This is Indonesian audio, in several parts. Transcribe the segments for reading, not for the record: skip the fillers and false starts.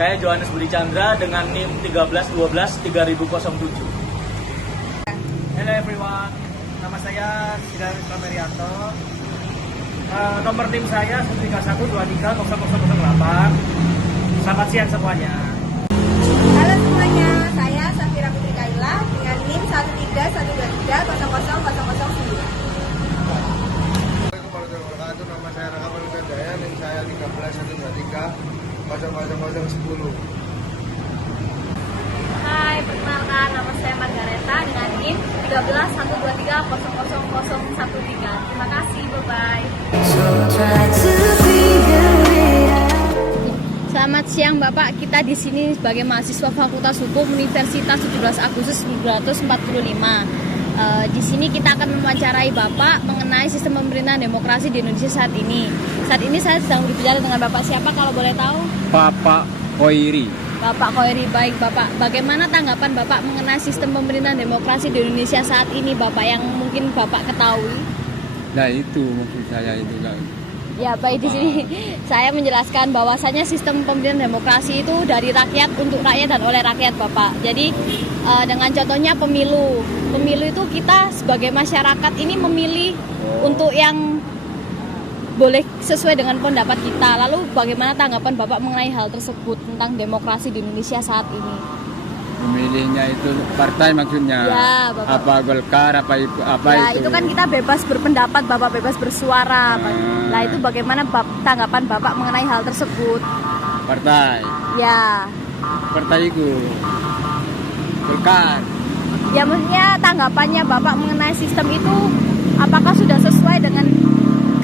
Saya Johannes Budi Chandra dengan NIM 1312-3007. Hello everyone, nama saya Sidar Kamerianto. Nomor tim saya 131230008. Selamat siang semuanya. Halo semuanya, saya Safira Putri Kaila dengan NIM 131230009. Nama saya Raka Manuka Daya, NIM saya 131230010. Hai, perkenalkan nama saya Margareta dengan NIM 1312300013. Terima kasih, bye-bye. Selamat siang Bapak, kita di sini sebagai mahasiswa Fakultas Hukum Universitas 17 Agustus 1945. Di sini kita akan mewawancarai Bapak mengenai sistem pemerintahan demokrasi di Indonesia saat ini. Saat ini saya sedang berbicara dengan Bapak siapa kalau boleh tahu? Bapak Koiri. Bapak Koiri, baik Bapak. Bagaimana tanggapan Bapak mengenai sistem pemerintahan demokrasi di Indonesia saat ini, Bapak, yang mungkin Bapak ketahui? Nah itu mungkin saya itu kan. Ya baik, di sini saya menjelaskan bahwasanya sistem pemerintahan demokrasi itu dari rakyat untuk rakyat dan oleh rakyat, Bapak. Jadi dengan contohnya pemilu itu kita sebagai masyarakat ini memilih untuk yang boleh sesuai dengan pendapat kita. Lalu bagaimana tanggapan Bapak mengenai hal tersebut tentang demokrasi di Indonesia saat ini? Memilihnya itu partai maksudnya. Ya, Bapak. Apa Golkar, apa Ya, itu? itu kan kita bebas berpendapat, Bapak, bebas bersuara. Nah, itu bagaimana tanggapan Bapak mengenai hal tersebut? Partai. Ya. Partai itu Golkar. Ya, maksudnya tanggapannya Bapak mengenai sistem itu apakah sudah sesuai dengan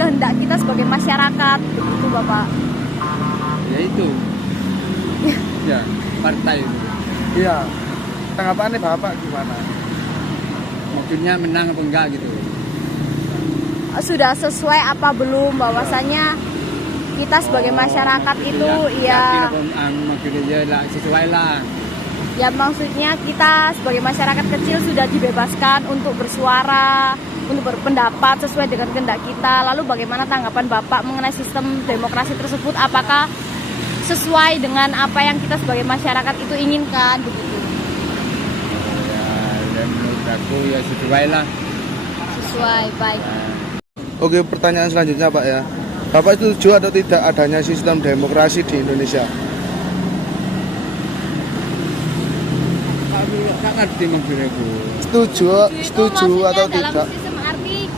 kehendak kita sebagai masyarakat? Begitu, Bapak. Ya itu. Ya, partai itu. Iya, tanggapannya Bapak gimana? Maksudnya menang apa enggak gitu. Sudah sesuai apa belum bahwasanya kita sebagai masyarakat itu ya maksudnya lah sesuai lah. ya maksudnya kita sebagai masyarakat kecil sudah dibebaskan untuk bersuara, untuk berpendapat sesuai dengan kehendak kita. Lalu bagaimana tanggapan Bapak mengenai sistem demokrasi tersebut? Apakah sesuai dengan apa yang kita sebagai masyarakat itu inginkan begitu? Ya, menurut aku ya sesuai lah. Sesuai, baik. Oke, pertanyaan selanjutnya Pak ya. Bapak setuju atau tidak adanya sistem demokrasi di Indonesia? Aku nggak ngerti maksudnya Bu. Setuju Maksudnya atau dalam tidak? sistem arti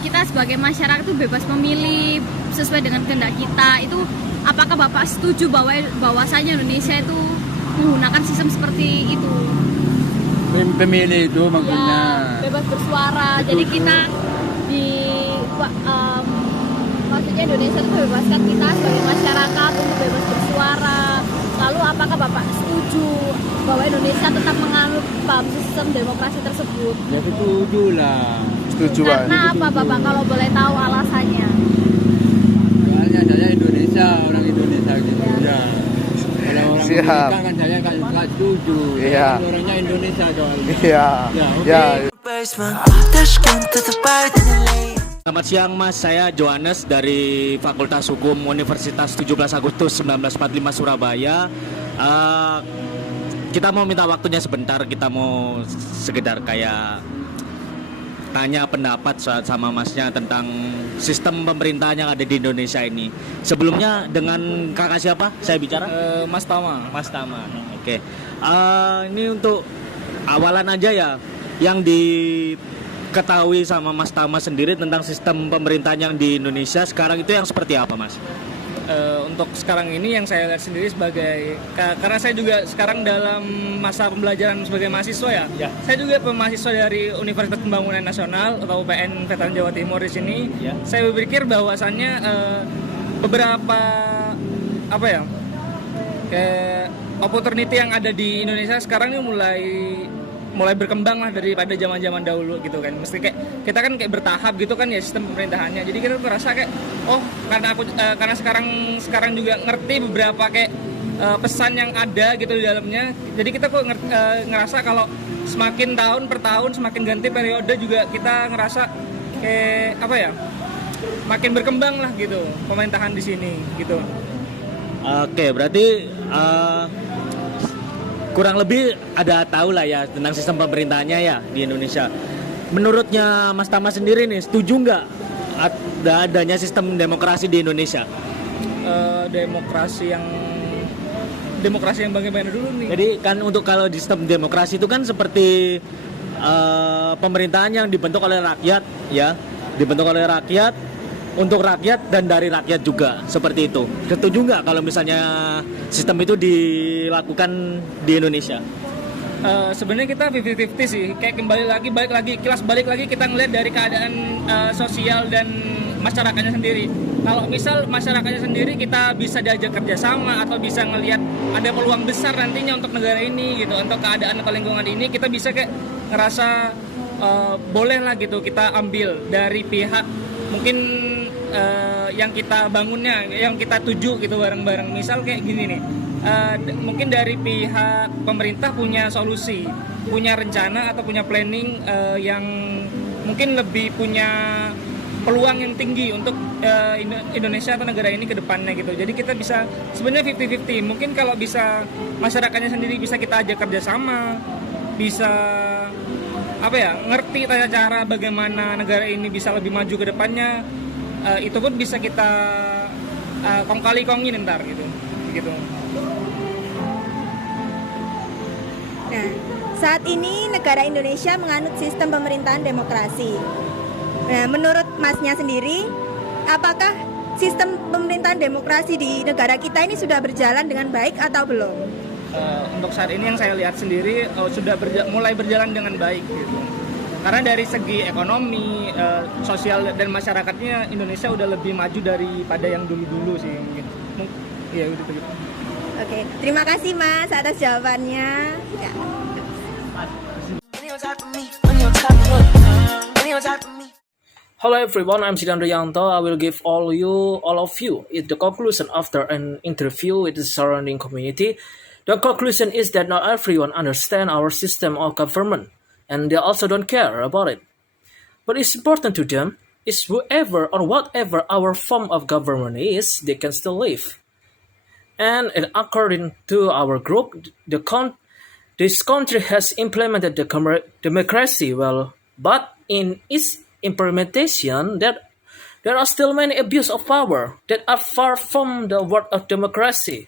kita sebagai masyarakat itu bebas memilih sesuai dengan kehendak kita. Itu apakah Bapak setuju bahwasanya Indonesia itu menggunakan sistem seperti itu? Pemilih itu maksudnya. Ya, bebas bersuara. Jadi kita maksudnya Indonesia itu membebaskan kita sebagai masyarakat untuk bebas bersuara. Lalu apakah Bapak setuju bahwa Indonesia tetap menganut sistem demokrasi tersebut? Ya setuju lah. Setuju Pak. Karena apa Bapak kalau boleh tahu alasannya? Soalnya saya Indonesia, orang Indonesia gitu. Ya. Kalau orang Siap. Amerika kan saya nggak setuju. Iya. Kan orangnya Indonesia soalnya. Iya. Ya, oke. Ya. Selamat siang Mas, saya Johannes dari Fakultas Hukum Universitas 17 Agustus 1945 Surabaya. Kita mau minta waktunya sebentar, kita mau sekedar kayak tanya pendapat sama Masnya tentang sistem pemerintahan yang ada di Indonesia ini. Sebelumnya dengan kakak siapa saya bicara? Mas Tama. Mas Tama. Oke. Ini untuk awalan aja ya, yang diketahui sama Mas Tama sendiri tentang sistem pemerintahan yang di Indonesia sekarang itu yang seperti apa, Mas? Untuk sekarang ini yang saya lihat sendiri sebagai karena saya juga sekarang dalam masa pembelajaran sebagai mahasiswa ya. Ya. Saya juga mahasiswa dari Universitas Pembangunan Nasional atau UPN Veteran Jawa Timur di sini. Ya. Saya berpikir bahwasannya beberapa apa ya? Kayak opportunity yang ada di Indonesia sekarang ini mulai berkembang lah daripada zaman-zaman dahulu gitu kan. Mesti kayak kita kan kayak bertahap gitu kan ya sistem pemerintahannya. Jadi kita tuh ngerasa kayak karena sekarang juga ngerti beberapa kayak pesan yang ada gitu di dalamnya. Jadi kita kok ngerasa kalau semakin tahun per tahun semakin ganti periode juga kita ngerasa kayak apa ya? Makin berkembang lah gitu pemerintahan di sini gitu. Oke, berarti kurang lebih ada tahu lah ya tentang sistem pemerintahannya ya di Indonesia. Menurutnya Mas Tama sendiri nih, setuju nggak adanya sistem demokrasi di Indonesia? Demokrasi yang bagaimana dulu nih? Jadi kan untuk kalau di sistem demokrasi itu kan seperti pemerintahan yang dibentuk oleh rakyat ya, dibentuk oleh rakyat untuk rakyat dan dari rakyat juga, seperti itu. Setuju nggak kalau misalnya sistem itu dilakukan di Indonesia? Sebenarnya kita 50-50 sih, kayak balik lagi kita ngeliat dari keadaan sosial dan masyarakatnya sendiri. Kalau misal masyarakatnya sendiri kita bisa diajak kerjasama atau bisa ngelihat ada peluang besar nantinya untuk negara ini gitu, untuk keadaan atau lingkungan ini, kita bisa kayak ngerasa boleh lah gitu kita ambil dari pihak mungkin yang kita bangunnya, yang kita tuju gitu bareng-bareng. Misal kayak gini nih, mungkin dari pihak pemerintah punya solusi, punya rencana atau punya planning yang mungkin lebih punya peluang yang tinggi untuk Indonesia atau negara ini ke depannya gitu. Jadi kita bisa sebenarnya 50-50. Mungkin kalau bisa masyarakatnya sendiri bisa kita ajak kerjasama, bisa ngerti tata cara bagaimana negara ini bisa lebih maju ke depannya, itu pun bisa kita kong kali kongin ntar gitu. Nah, saat ini negara Indonesia menganut sistem pemerintahan demokrasi. Nah, menurut Masnya sendiri, apakah sistem pemerintahan demokrasi di negara kita ini sudah berjalan dengan baik atau belum? Untuk saat ini yang saya lihat sendiri sudah mulai berjalan dengan baik gitu. Karena dari segi ekonomi, sosial dan masyarakatnya Indonesia udah lebih maju daripada yang dulu-dulu sih mungkin. Iya gitu. Oke, terima kasih Mas atas jawabannya. Ya. Hello everyone, I'm Sidan Rianto. I will give all of you the conclusion after an interview with the surrounding community. The conclusion is that not everyone understands our system of government, and they also don't care about it. What is important to them is whoever or whatever our form of government is, they can still live. And according to our group, this country has implemented the democracy well, but in its implementation, there are still many abuses of power that are far from the word of democracy.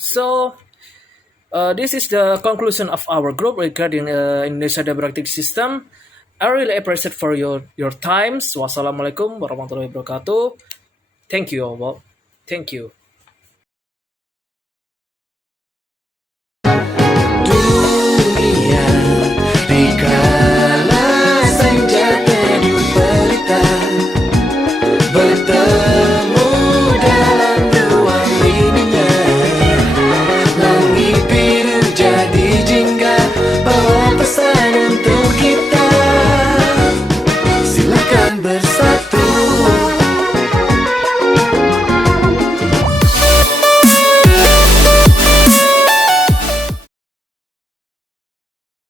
So, this is the conclusion of our group regarding Indonesia democratic system. I really appreciate for your times. Wassalamualaikum warahmatullahi wabarakatuh. Thank you all. Thank you. Silakan bersama.